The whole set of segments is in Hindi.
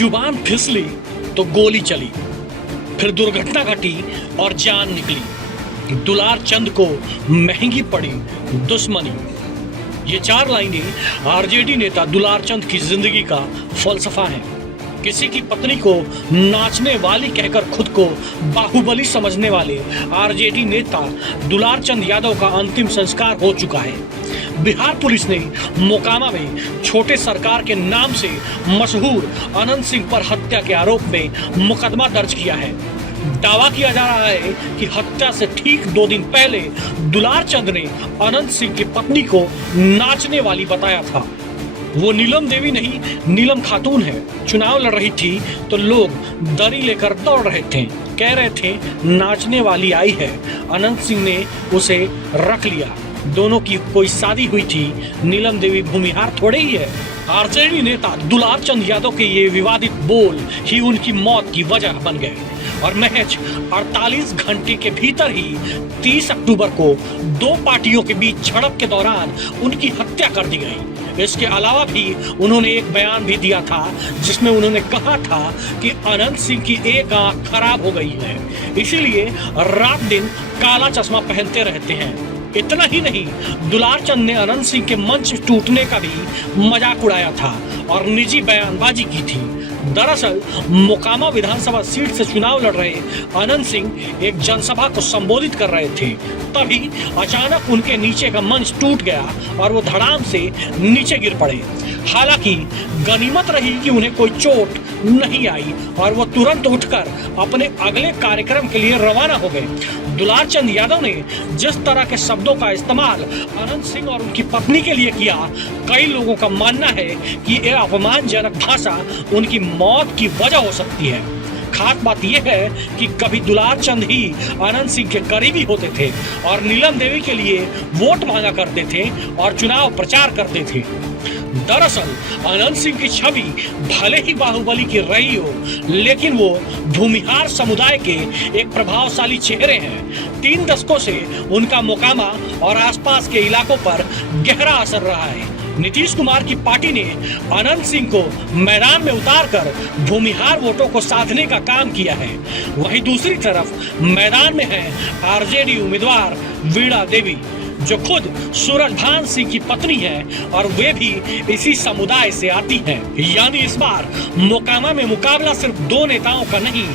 जुबान फिसली तो गोली चली, फिर दुर्घटना घटी और जान निकली। दुलार चंद को महंगी पड़ी दुश्मनी। ये 4 लाइनें आरजेडी नेता दुलार चंद की जिंदगी का फलसफा है। किसी की पत्नी को नाचने वाली कहकर खुद को बाहुबली समझने वाले आरजेडी नेता दुलार चंद यादव का अंतिम संस्कार हो चुका है। बिहार पुलिस ने मोकामा में छोटे सरकार के नाम से मशहूर अनंत सिंह पर हत्या के आरोप में मुकदमा दर्ज किया है। दावा किया जा रहा है कि हत्या से ठीक 2 दिन पहले दुलार चंद ने अनंत सिंह की पत्नी को नाचने वाली बताया था। वो नीलम देवी नहीं, नीलम खातून है। चुनाव लड़ रही थी तो लोग दरी लेकर दौड़ रहे थे, कह रहे थे नाचने वाली आई है। अनंत सिंह ने उसे रख लिया। दोनों की कोई शादी हुई थी। नीलम देवी भूमिहार थोड़े ही है। आरजेडी नेता दुलार चंद यादव के ये विवादित बोल ही उनकी मौत की वजह बन गए और महज 48 घंटे के भीतर ही 30 अक्टूबर को 2 पार्टियों के बीच झड़प के दौरान उनकी हत्या कर दी गई। इसके अलावा भी उन्होंने एक बयान भी दिया था जिसमें उन्होंने कहा था कि अनंत सिंह की एक आंख खराब हो गई है, इसीलिए रात दिन काला चश्मा पहनते रहते हैं। इतना ही नहीं, दुलार चंद ने अनंत सिंह के मंच टूटने का भी मजाक उड़ाया था और निजी बयानबाजी की थी। दरअसल मोकामा विधानसभा सीट से चुनाव लड़ रहे अनंत सिंह एक जनसभा को संबोधित कर रहे थे, तभी अचानक उनके नीचे का मंच टूट गया और वो धड़ाम से नीचे गिर पड़े। हालांकि गनीमत रही कि उन्हें कोई चोट नहीं आई और वो तुरंत उठकर अपने अगले कार्यक्रम के लिए रवाना हो गए। दुलार चंद यादव ने जिस तरह के शब्दों का इस्तेमाल अनंत सिंह और उनकी पत्नी के लिए किया, कई लोगों का मानना है कि यह अपमानजनक भाषा उनकी मौत की वजह हो सकती है। खास बात यह है कि कभी दुलार चंद ही अनंत सिंह के करीबी होते थे और नीलम देवी के लिए वोट मांगा करते थे और चुनाव प्रचार करते थे। दरअसल अनंत सिंह की छवि भले ही बाहुबली की रही हो, लेकिन वो भूमिहार समुदाय के एक प्रभावशाली चेहरे हैं। 3 दशकों से उनका मोकामा और आसपास के इलाकों पर गहरा असर रहा है। नीतीश कुमार की पार्टी ने अनंत सिंह को मैदान में उतारकर भूमिहार वोटों को साधने का काम किया है। वहीं दूसरी तरफ मैदान में है आरजेडी उम्मीदवार वीणा देवी, जो खुद सूरजभान सिंह की पत्नी है और वे भी इसी समुदाय से आती हैं। यानी इस बार मोकामा में मुकाबला सिर्फ 2 नेताओं का नहीं,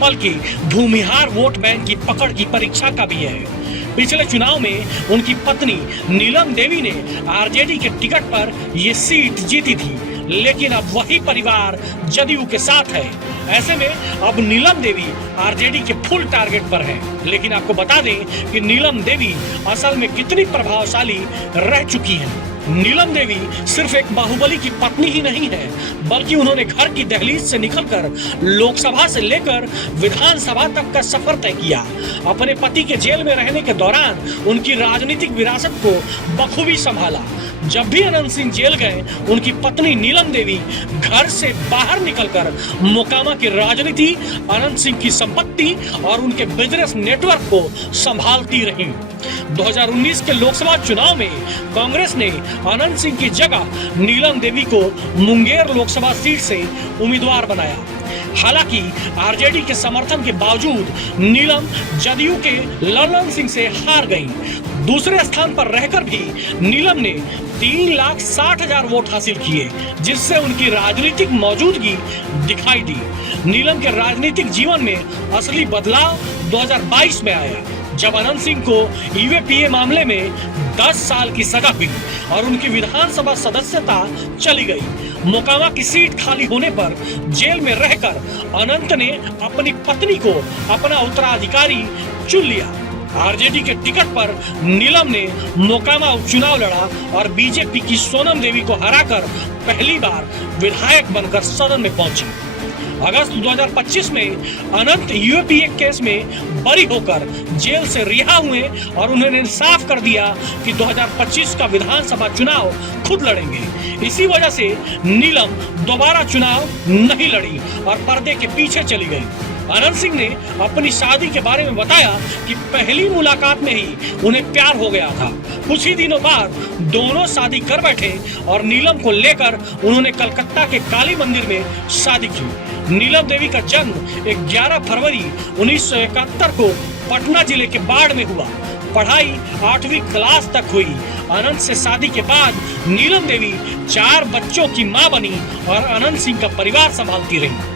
बल्कि भूमिहार वोट बैंक की पकड़ की परीक्षा का भी है। पिछले चुनाव में उनकी पत्नी नीलम देवी ने आरजेडी के टिकट पर ये सीट जीती थी, लेकिन अब वही परिवार जदयू के साथ है। ऐसे में अब नीलम देवी आरजेडी के फुल टारगेट पर है। लेकिन आपको बता दें कि नीलम देवी असल में कितनी प्रभावशाली रह चुकी हैं। नीलम देवी सिर्फ एक बाहुबली की पत्नी ही नहीं है, बल्कि उन्होंने घर की दहलीज से निकलकर लोकसभा से लेकर विधानसभा तक का सफर तय किया। अपने पति के जेल में रहने के दौरान उनकी राजनीतिक विरासत को बखूबी संभाला। जब भी अनंत सिंह जेल गए, उनकी पत्नी नीलम देवी घर से बाहर निकलकर मोकामा की राजनीति, अनंत सिंह की संपत्ति और उनके बिजनेस नेटवर्क को संभालती रहीं। 2019 के लोकसभा चुनाव में कांग्रेस ने अनंत सिंह की जगह नीलम देवी को मुंगेर लोकसभा सीट से उम्मीदवार बनाया। हालांकि आरजेडी के समर्थन के बावजूद नीलम जदयू के ललन सिंह से हार गईं। दूसरे स्थान पर रहकर भी नीलम ने 3,60,000 वोट हासिल किए, जिससे उनकी राजनीतिक मौजूदगी दिखाई दी। नीलम के राजनीतिक जीवन में असली बदलाव 2022 में आया, जब अनंत सिंह को यूएपीए मामले में 10 साल की सजा हुई और उनकी विधानसभा सदस्यता चली गई। मोकामा की सीट खाली होने पर जेल में रहकर अनंत ने अपनी पत्नी को अपना उत्तराधिकारी चुन लिया। आरजेडी के टिकट पर नीलम ने मोकामा उपचुनाव लड़ा और बीजेपी की सोनम देवी को हराकर पहली बार विधायक बनकर सदन में पहुंची। अगस्त 2025 में अनंत यूएपीए केस में बरी होकर जेल से रिहा हुए और उन्होंने साफ कर दिया कि 2025 का विधानसभा चुनाव खुद लड़ेंगे। इसी वजह से नीलम दोबारा चुनाव नहीं लड़ी और पर्दे के पीछे चली गई। अनंत सिंह ने अपनी शादी के बारे में बताया कि पहली मुलाकात में ही उन्हें प्यार हो गया था। कुछ ही दिनों बाद दोनों शादी कर बैठे और नीलम को लेकर उन्होंने कलकत्ता के काली मंदिर में शादी की। नीलम देवी का जन्म 11 फरवरी 1971 को पटना जिले के बाढ़ में हुआ। पढ़ाई 8वीं क्लास तक हुई। अनंत से शादी के बाद नीलम देवी 4 बच्चों की मां बनी और अनंत सिंह का परिवार संभालती रही।